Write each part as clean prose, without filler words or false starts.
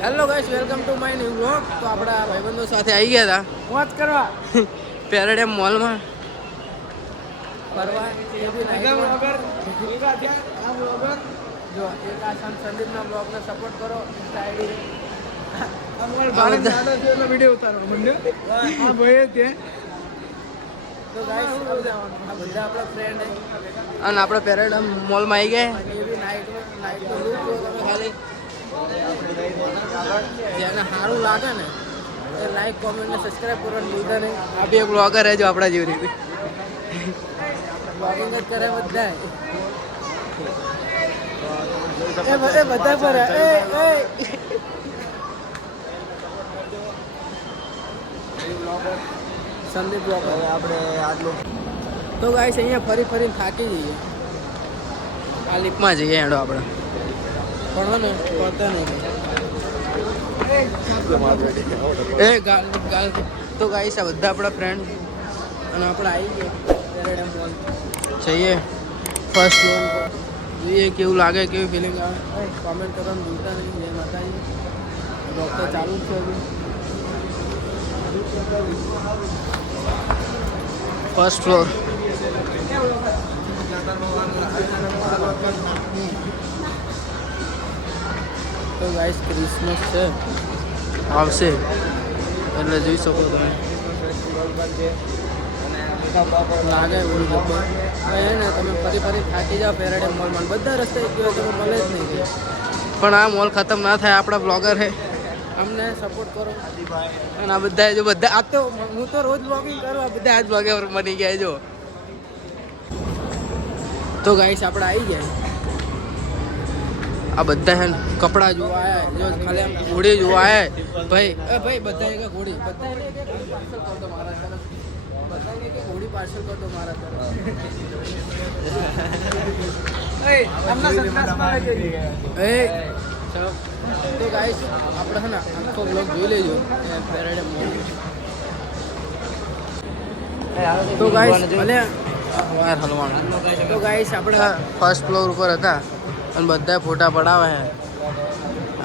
Hello guys, welcome to my new vlog. તો આપણા ભાઈબંધો સાથે આવી ગયા હતા મોજ કરવા પેરેડિયમ મોલમાં ફરવા. એ બી નાઈટમાં. જો એક આ સંદીપના બ્લોગને સપોર્ટ કરો. ઇન્સ્ટા આઈડી વિડીયો ઉતારવાનો મંડ્યો. હા ભાઈ તે તો ગાઈસ આ બધા આપણા ફ્રેન્ડ અને આપણે પેરેડિયમ મોલમાં આવી ગયા. એ બી નાઈટનો લુક જો તમે ખાલી. જેને સારું લાગે ને એ લાઈક કોમેન્ટ ને સબસ્ક્રાઈબ કરવાનું ભૂલતા નહીં. આ બી એક બ્લોગર છે જો આપણા જેવી રીતે બ્લોગિંગ જ કરે બધા. એ બધા પર સંદીપ બ્લોગર. આપણે આટલું તો ગાઈસ અહીંયા ફરી થાકી જઈએ. આ લીપમાં જઈએ હેડો આપણે પણ ને પતા નહીં. એ ગાલ તો ગાઈસ આ બધા આપણા ફ્રેન્ડ અને આપણે આવી ગયા પેરેડિયમ મોલ. જઈએ ફર્સ્ટ ફ્લોર પર જોઈએ કેવું લાગે, કેવી ફિલિંગ આવે. કોમેન્ટ કરવાનું ભૂલતા નહીં. જય માતાજી. ડૉક્ટર ચાલુ જ છે હજુ. First floor. તો ગાઈસ ક્રિસમસ છે આવશે એટલે જોઈ શકો તમે. લાગે એવું જગ્યાએ ને તમે ફરી થાકી જાઓ પેરેડિયમ મોલમાં. બધા રસ્તે ગયો તમે મળે જ નહીં. પણ આ મોલ ખતમ ના થાય. આપણા બ્લોગર છે, અમને સપોર્ટ કરો. અને આ બધા જો બધા આ તો હું તો રોજ બ્લોગિંગ કરું. આ બધા આજ બ્લોગર બની ગયા જો. તો ગાઈસ આપણે આવી જાય. આ બધા છે કપડા જોવા આવ્યા. જો ખાલી આમ ઘોડી જોવા આવ્યા. ભાઈ બધા એક ઘોડી બધા પાર્સલ કર દો મારા તરફ. બધાને કે ઘોડી પાર્સલ કર દો મારા તરફ. તો ગાઈસ આપણે છે ને આખો બ્લોગ જોઈ લેજો પેરેડિયમ મોલ. તો ગાઈસ ભલે વાર હલવાનું. તો ગાઈસ આપણે ફર્સ્ટ ફ્લોર ઉપર હતા અને બધા ફોટા પડાવે છે.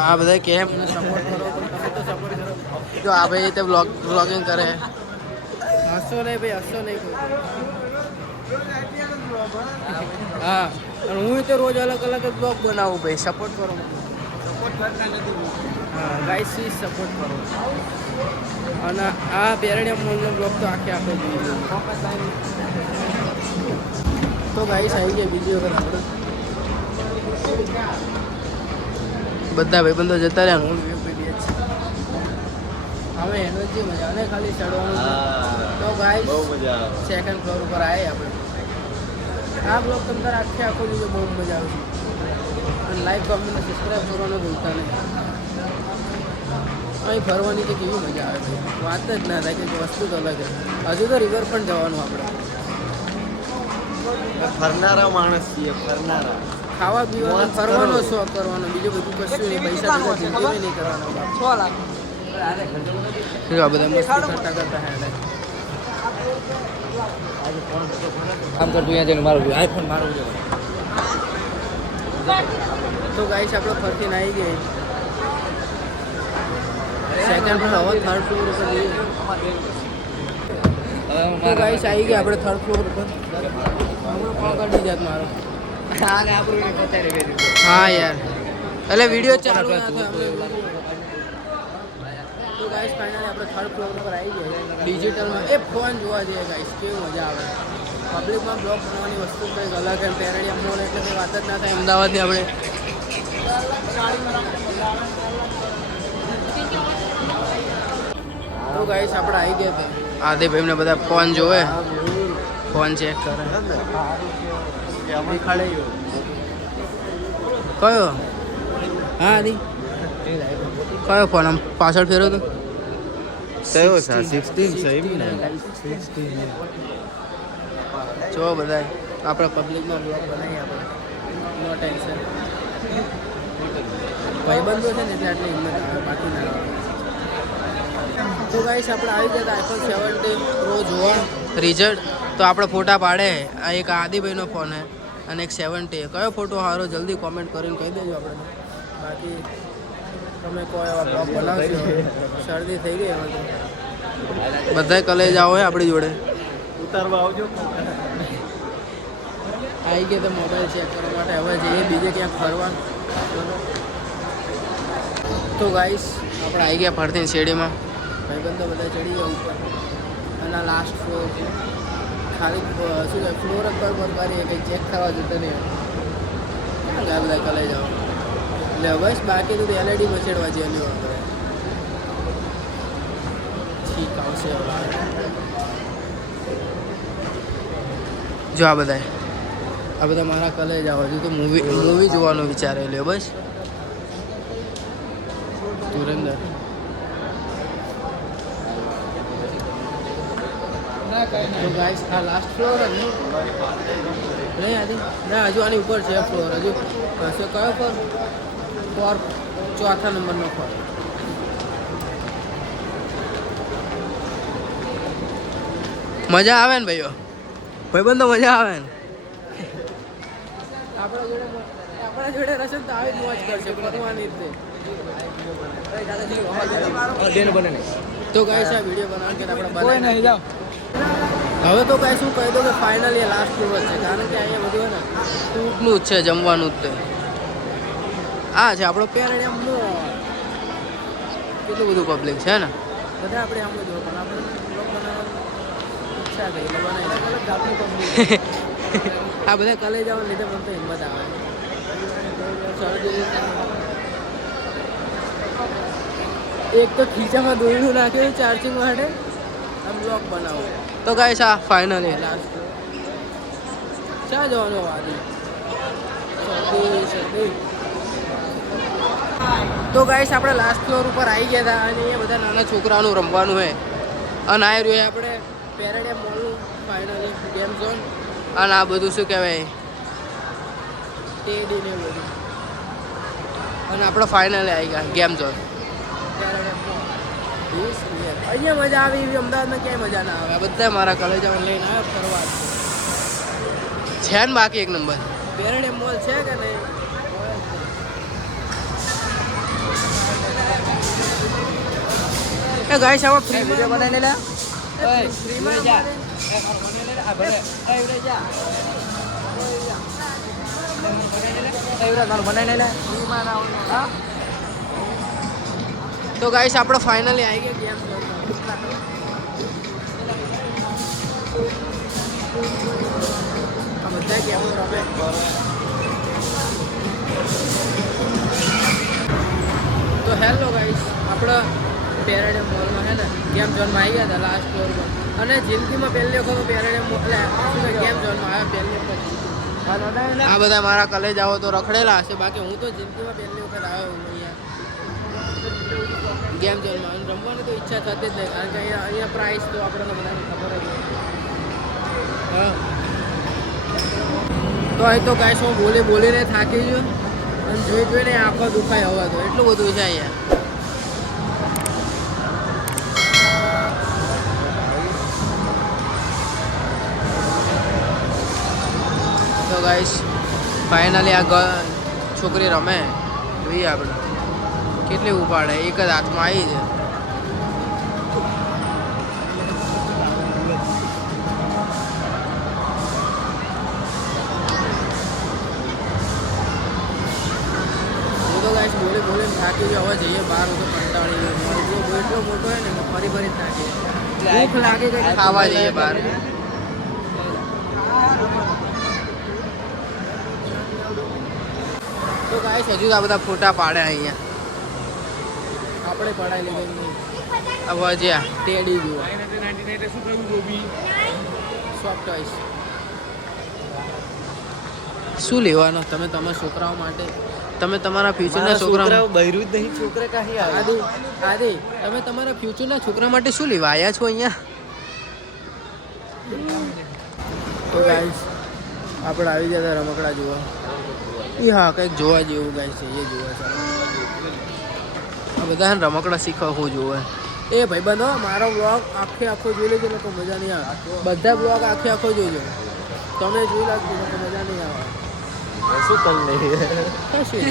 આ બધા કેમ સપોર્ટ કરો પણ તમે તો સપોર્ટ કરો. જો આ ભાઈ તે વ્લોગિંગ કરે. હસો નહીં ભાઈ, હસો નહીં કોઈ. હા અને હું તો રોજ અલગ જ બ્લોગ બનાવું ભાઈ. સપોર્ટ કરો. હા ગાઈસ સપોર્ટ કરો. અને આ પેરેડિયમ મોલનો બ્લોગ તો આખો જોઈએ. તો ગાઈસ આવી જાય બીજી વખત આપણે બધા ભાઈબંધો જતા રહ્યા. હું હવે એનર્જી મજા અને ખાલી ચડવાનું. તો ગાઈસ સેકન્ડ ફ્લોર ઉપર આવે આપણે. આ બ્લોગ તમને આખો જોઈએ બહુ મજા આવશે. અને લાઈક કોમેન્ટ સબસ્ક્રાઈબ કરવાનું ભૂલતા નહીં. અહીં ફરવાની તો કેવી મજા આવે છે, વાત જ ના થાય. કે વસ્તુ તો અલગ છે. હજુ તો રિવર પણ જવાનું આપણે. ફરનારા માણસ છીએ, ફરનારા. ખાવા પીવાનો ફરવાનો શોખ કરવાનો, બીજું બધું કશું નહીં. પૈસા તો જિંદગી નહીં કરવાનો. 6 લાખ આ બધા મસ્ત કરતા હેડે. આમ કર તું અહીંયા જઈને મારું આઈફોન મારું. તો ગાઈસ આપણે ફરતીને આવી ગઈ સેકન્ડ ફ્લોર. હવે થર્ડ ફ્લોર ઉપર જઈએ. તો ગાઈસ આવી ગયા આપણે થર્ડ ફ્લોર ઉપર. હમણાં કરી જાત મારો. હા યાર એટલે વિડીયો ચાલુ ના થાય. તો ગાઈસ ફાઇનલી આપણે થર્ડ ફ્લોર ઉપર આવી ગયા. ડિજિટલમાં એ ફોન જોવા જઈએ ગાઈસ, કેવી મજા આવે. પબ્લિકમાં બ્લોગ બનાવવાની વસ્તુ કંઈક અલગ એમ. પેરેડિયમ મોલ એટલે કંઈ વાત જ ના થાય અમદાવાદની આપણે. તો ગાઈસ આપણે આવી ગયા હતા. આદિભાઈને બધા ફોન જોવે, ફોન ચેક કરે. કયો? હા આદિ કયો ફોન? આમ પાછળ ફેરો તો કયો છે? 16 છે. જો બધા આપણે પબ્લિકમાં બ્લોગ બનાવીએ આપણે. નો ટેન્શન. ભાઈબંધો છે ને એટલે આટલી હિંમત બાકી ના આવે. તો ગાઈસ આપણે આવી ગયા આઈફોન 17 પ્રો જોવા રિઝલ્ટ. તો આપણે ફોટા પાડે. આ એક આદિભાઈનો ફોન છે અને એક 70. કયો ફોટો સારો જલ્દી કોમેન્ટ કરીને કહી દેજો આપણે. બાકી તમે કોઈ એવા બ્લોગ બનાવશો. શરદી થઈ ગઈ હવે તો. બધાય કલેજા હોય આપણી જોડે. ઉતારવા આવજો. આવી ગયા તો મોબાઈલ ચેક કરવા માટે હવે જઈએ બીજે ક્યાંક ફરવા. તો ગાઈસ આપણે આવી ગયા ફરતી શેરીમાં. ભાઈબંધો બધા ચડી ગયા ઉપર અને લાસ્ટ ફ્લોર ખાલી શું કહે ફ્લોર જ પર કરીએ કંઈ ચેક થવા જતો નહીં. આ બધા કલાઈ જાઓ એટલે બસ બાકી તો એલઈડી મચેડવા છે એની આપણે ઠીક આવશે. જો આ બધા મારા કલેજ આવો હજુ તો મૂવી જોવાનો વિચાર લ્યો બસ. ધુરંદર તો ગાઈસ આ લાસ્ટ ફ્લોર જ નહીં આજે ના હજુ આની ઉપર છે ફ્લોર હજુ કયો ફ્લોર ચોથા નંબરનો ફ્લોર. મજા આવે ને ભાઈબંધો મજા આવે ને. આપણા જોડે રસમ તો આવી જ મોજ કરશે ફરવાની રીતે. તો ગાઈસ આ વિડીયો બનાવ કે આપણે બનાવી જાઓ. હવે તો કાંઈ શું કહી દો કે ફાઇનલી લાસ્ટ ફ્લોર છે કારણ કે અહીંયા બધું ને ફૂડનું જ છે જમવાનું જ તે. આ છે આપણો પેરેડિયમ મોલ. કેટલું બધું પબ્લિક છે ને બધા આપણે આમ જો પણ આપણે બ્લોગ બનાવવાની ઈચ્છા થઈ એટલે બનાવી અલગ આપણી પબ્લિક. આ બધા કલે જવાને લીધે મને તો હિંમત આવે. એક તો ખીચામાં દોરડું નાખ્યું ચાર્જિંગ માટે આમ બ્લોગ બનાવો. તો ગાઈસ આ ફાઇનલી લાસ્ટ ચા જવાનું વાદી તો ગાઈસ આપણે લાસ્ટ ફ્લોર ઉપર આવી ગયા હતા અને અહીંયા બધા નાના છોકરાઓનું રમવાનું હોય અને આ રહ્યું આપણે પેરેડિયમ મોલનું ફાઇનલી ગેમ ઝોન અને આ બધું શું કહેવાય ટેડી ને બધું અને આપણે ફાઇનલી આવી ગયા ગેમ ઝોન પેરેડિયમ મોલ. અહીંયા મજા આવી એવી અમદાવાદમાં ક્યાંય મજા ના આવે. બધા મારા કોલેજમાં લઈને આવ્યા ફરવા છે ને બાકી એક નંબર પેરેડિયમ મોલ છે કે નહીં. એ ગાઈસ આવા ફ્રી વિડિયો બનાવીને લે ફ્રીમાં જા તો ગાઈસ આપણે ફાઇનલી આવી ગયા ગેમ આ બધા ગેમો રમે. તો હેલો ગાઈસ આપણે પેરેડિયમ મોલમાં છે ને ગેમ ઝોનમાં આવી ગયા હતા લાસ્ટ ફ્લોર પર અને જિંદગીમાં પહેલી વખત પેરેડિયમ મોલ ગેમ ઝોનમાં આવ્યા પહેલી વખત. આ બધા મારા કલેજ આવો તો રખડેલા હશે બાકી હું તો જિંદગીમાં પહેલી વખત આવ્યો અહીંયા ગેમ ઝોનમાં. રમવાની તો ઈચ્છા થતી જ નહીં કારણ કે અહીંયા પ્રાઇસ તો આપણને બધાને ખબર જ હા. તો અહીં તો કાંઈ શું બોલીને થાકી ગયો અને જોઈને આંખો દુખાય હવા તો એટલું બધું છે અહીંયા. તો ગાઈસ ફાઇનલી આ છોકરી રમે જોઈએ આપણે કેટલી ઉપાડે એક જ હાથમાં આવી છે. તો ગાઈસ બોલીને થાકી ગયો હવે જઈએ બહાર. હું તો કંટાળી ગયો એટલો મોટો હોય ને ફરી થાકી ભૂખ લાગે કે ખાવા જઈએ બહાર. તો ગાઈસ હજુ આ બધા ફોટા પાડે અહીંયા આપણે પડાવી લીધું હવે જ્યાં ટેડી જુઓ સોફ્ટ ટોયસ શું લેવાનો તમે તમારા છોકરાઓ માટે તમે તમારા ફ્યુચરના છોકરાઓ બૈરું જ નહીં છોકરા કાહી આદિ તમે તમારા ફ્યુચરના છોકરા માટે શું લેવા આવ્યા છો અહીંયા. તો ગાઈસ આપણે આવી જતા રમકડા જોવા. હા કંઈક જોવા જેવું ગાય છે એ જોવા ચાલો. આ બધાને રમકડા શીખવા હું જોવે. એ ભાઈબંધો મારો બ્લોગ આખો જોઈ લેજો લોકો મજા નહીં આવે. બધા બ્લોગ આખો જોજો તમે જોઈ લાગજો લોકો મજા નહીં આવે. શું કરી લઈએ કશું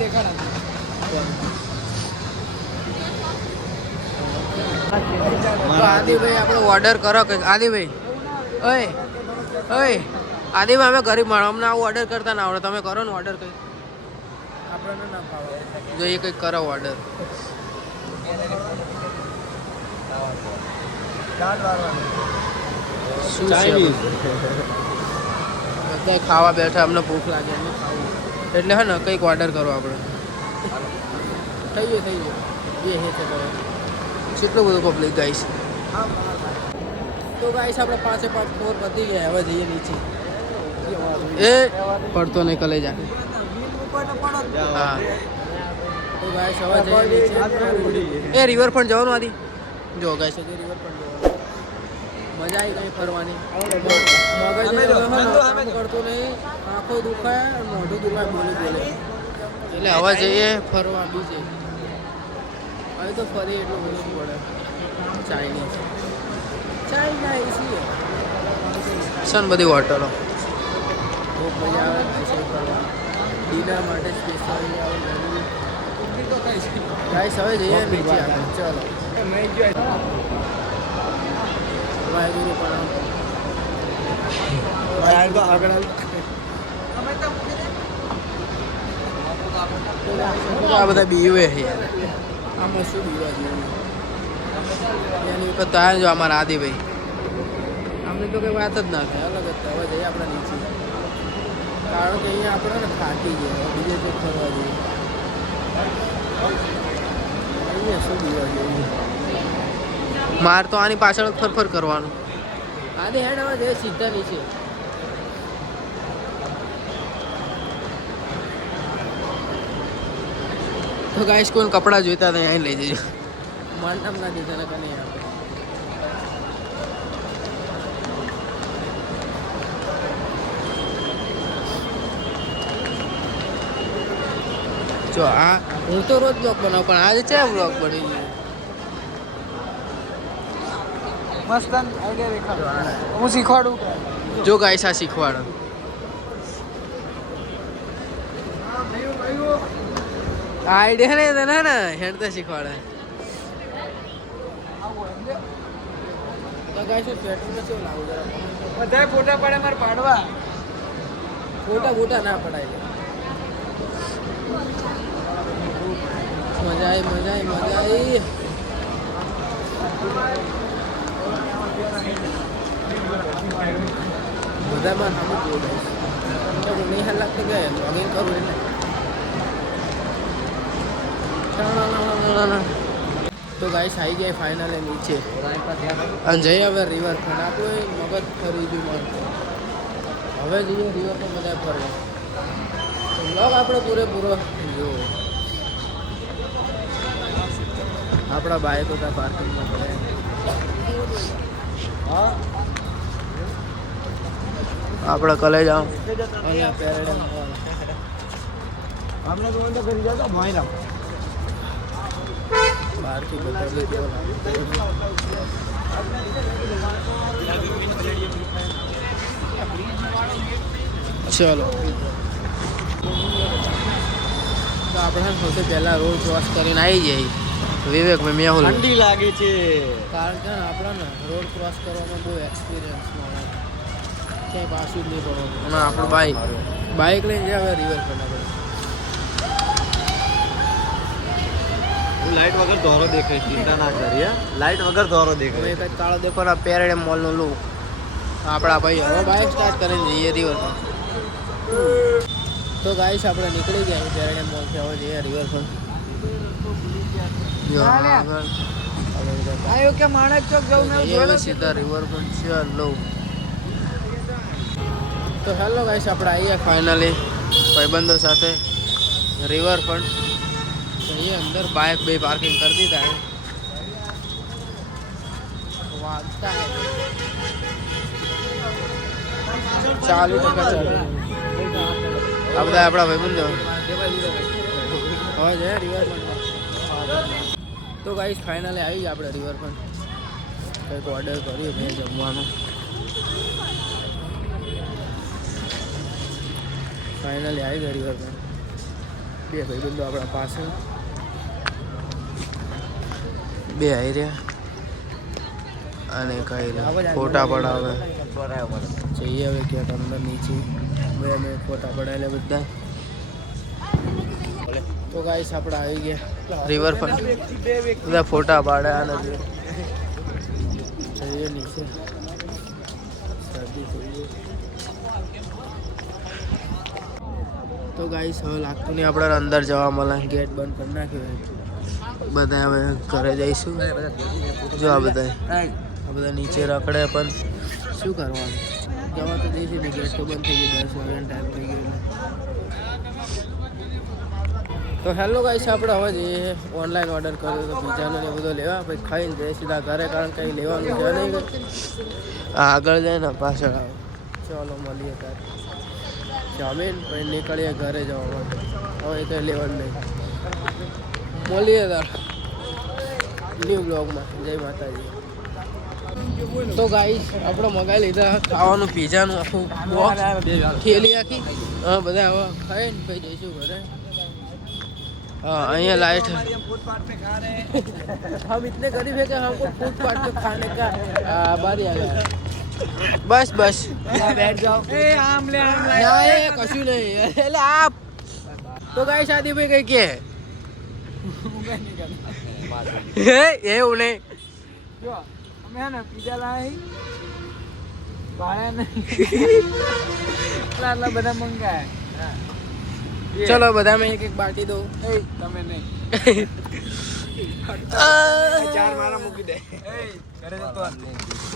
તો આદિભાઈ આપણે ઓર્ડર કરો કે આદિભાઈ ઓય ઓય આદિભાઈ અમે ગરીબ માણસ અમને આવું ઓર્ડર કરતા ના આવડે તમે કરો ને ઓર્ડર કંઈ આપણને ના ફાવે જો એ કંઈક કરો ઓર્ડર શું છે બધા ખાવા બેઠા અમને ભૂખ લાગે એમને ખાવું એટલે હે ને કંઈક ઓર્ડર કરો આપણે થઈ ગયું એ હે છે કેટલું બધું પબ્લિક ગાઈશ તો ગાઈશ આપણે 5 ફ્લોર પતી ગયા હવે જઈએ નીચે એ પડતો નહીં કલેજા હા તો ગાઈશ હવે જઈએ નીચે એ રિવરફ્રન્ટ જવાનું આદી જો ગાઈશ કે રિવરફ્રન્ટ જવાનું મજા આવી ગઈ ફરવાની મગજ કરતો નહીં આંખો દુખાય મોઢું દુખાય બોલી બોલે એટલે હવે જઈએ ફરવા બીજે હવે તો ફરી એટલું બધું પડે ચાઇનીઝ સન બધી હોટલો ખૂબ મજા આવે ડિનર માટે સ્પેશિયલ ગાઈસ હવે જઈએ નીચે આપણે ચલો વાહેગુરુ પ્રણામ આ બધા બીવે છે યાર આમાં શું બીવા જેવું એની ઉપર તો આવ્યા જો અમારા આદિભાઈ અમને તો કંઈ વાત જ ના થાય અલગ જ હવે જઈએ આપણે નીચે કારણ કે અહીંયા આપણે ને થાકી ગયા બીજે તો ફરવા જઈએ અહીંયા શું બીવા જેવું માર તો આની પાછળ ફરફર કરવાનું આદિ હેડ હવે જઈએ સીધા નીચે તો ગાઈસ કોઈ કપડાં જોઈતા હતા અહીં લઈ જજો માર નામ ના દીધા ને કને જો આ હું તો રોજ બ્લોગ બનાવું પણ આજે છે બ્લોગ બની ગયો મસ્ત આઈડિયા દેખાડો હું શીખવાડું જો ગાઈસ આ શીખવાડો આઈડિયા નહીં તને ને હેડતા શીખવાડે તો ગાઈસ પેટ્રોલ કેવું લાગુ જરા બધા ફોટા પાડે મારે પાડવા ફોટા ના પડાય મજા આવી બધામાં સામું જોયું નહીં હાલ લાગતું કે લોગિન કરું એટલે તો ગાઈસ આવી જાય ફાઇનલ નીચે અને જઈએ હવે રિવરફ્રન્ટ આપણું મગજ ફરી ગયું મન હવે જઈએ રિવરફ્રન્ટ બધા ફરવા બ્લોગ આપણો પૂરેપૂરો જોવો આપણા બાઈકો ત્યાં પાર્કિંગમાં પડે આપણે કલે જાઓ અહીંયા પેરેડમ આપણે તો કરી જતા માયરા બહારથી બતાવી ચલો તો આપણે સૌથી પહેલા રોડ ક્રોસ કરીને આવી જાય વિવેક મેં ઠંડી લાગે છે કારણ કે આપણે ને રોડ ક્રોસ કરવામાં બહુ એક્સપિરિયન્સ મળે ક્યાંય પાછું જ નહીં પડવાનું અને આપણું બાઇક લઈને જાય હવે રિવરફ્રન્ટ આપણે લાઈટ વગર દોરો દેખાય ચિંતા ના કરીએ લાઈટ વગર દોરો દેખાય એક કાળો દેખો ને પેરેડમ મોલનો લુક આપણા ભાઈ હવે બાઇક સ્ટાર્ટ કરીને જઈએ રિવરફ્રન્ટ તો ગાઈસ આપણે નીકળી ગયા પેરેડમ મોલથી હવે જઈએ રિવરફ્રન્ટ આયો કે માણક ચોક જાવ ને જોઈ સીધા રિવરફ્રન્ટ છે લો તો હેલો ગાઈસ આપણે આવીએ ફાઇનલી ભાઈબંધો સાથે રિવરફ્રન્ટ ये अंदर बाइक भी पार्किंग कर दी था वागता है 40 टका चल अब બધા આપણા ભાઈબંધો હોય છે રિવરફ્રન્ટ તો ગાઈસ ફાઇનલી આવી ગયા આપણે રિવરફ્રન્ટ કંઈક ઓર્ડર કર્યું મેં જમવાનું ફાઇનલી આવી ગયા રિવરફ્રન્ટ બે ભાઈબંધો આપણા પાસે બે આવી રહ્યા અને કઈ ફોટા પડાવે જઈએ હવે ક્યાંક અંદર નીચે બે અમે ફોટા પડાયેલા બધા તો ગાઈસ આપણે આવી ગયા રિવરફ્રન્ટ બધા ફોટા પાડ્યા નથી જઈએ નીચે શરદી થઈ ગઈ તો ગાઈસ હવે લાગતું નહીં આપણે અંદર જવા મળે ગેટ બંધ કરી નાખ્યો બધા હવે ઘરે જઈશું જો આ બધા નીચે રખડે પણ શું કરવાનું જવા તો જઈશું ને ગેટ તો બંધ થઈ ગઈ 10 વાગ્યાનો ટાઈમ થઈ ગયો તો હેલો ગાઈસ આપણે હવે જઈએ ઓનલાઈન ઓર્ડર કર્યો તો પિઝાનો ને બધો લેવા પછી ખાઈને જઈએ સીધા ઘરે કારણ કંઈ લેવાનું છે નહીં આગળ જાય ને પાછળ આવે ચાલો મળીએ ત્યારે જમીન પછી નીકળીએ ઘરે જવા માટે હવે કંઈ લેવાનું નહીં મળીએ તાર ન્યૂ બ્લોગમાં જય માતાજી તો ગાઈસ આપણે મગાવી લીધા ખાવાનું પિઝાનું આખું બોક્સ થેલી આખી હા બધા હવે ખાઈને પછી જઈશું ઘરે हाँ यहाँ लाइट हम इतने गरीब है कि हमको फुटपाथ पे खाने का बारी आ गया बस बस बैठ जाओ नहीं कशु नहीं એટલે आप तो गाइस शादी पे कहीं के है એવું નહીં જો અમે ને પીઝા લાવી ભાડા નહીં એટલા બધા મંગાય चलो बता मैं एक बाटी दो તમે નહીં चार मारा मुकी दे करे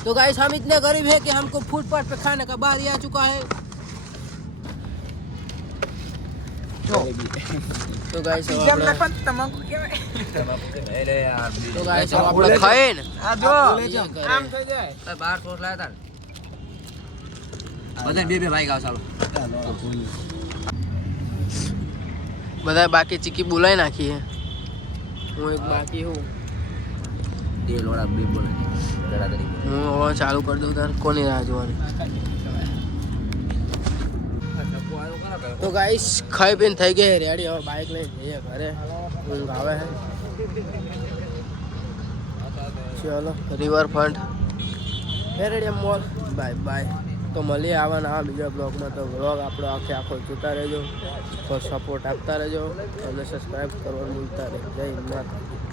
तो गाइस हम इतने गरीब है कि हमको फुटपाथ पे खाने का बारी आ चुका है तो गाइस तमाकू केवाय तो गाइस આપણે ખાઈએ ને આ જો આમ થઈ જાય બહાર ટોસ લાયા તા બધા બે ભાઈ ગાવ ચાલો બધા બાકી ચીકી બોલાઈ નાખી હે હું એક બાકી હું એ લોડા બે બોલાઈ હું હવે ચાલુ કરી દઉં તાર કોની રાહ જોવાની તો ગાઈસ ખાઈ પીને થઈ ગઈ રેડી હવે બાઇક લઈને જઈએ ઘરે ઊંઘ આવે છે ચલો riverfront paradigm mall bye bye તો મળીએ આવવાના બીજા બ્લોગમાં તો બ્લોગ આપણો આખો જોતા રહેજો તો સપોર્ટ આપતા રહેજો અને સબસ્ક્રાઈબ કરવાનું ભૂલતા રહેજો જય માતાજી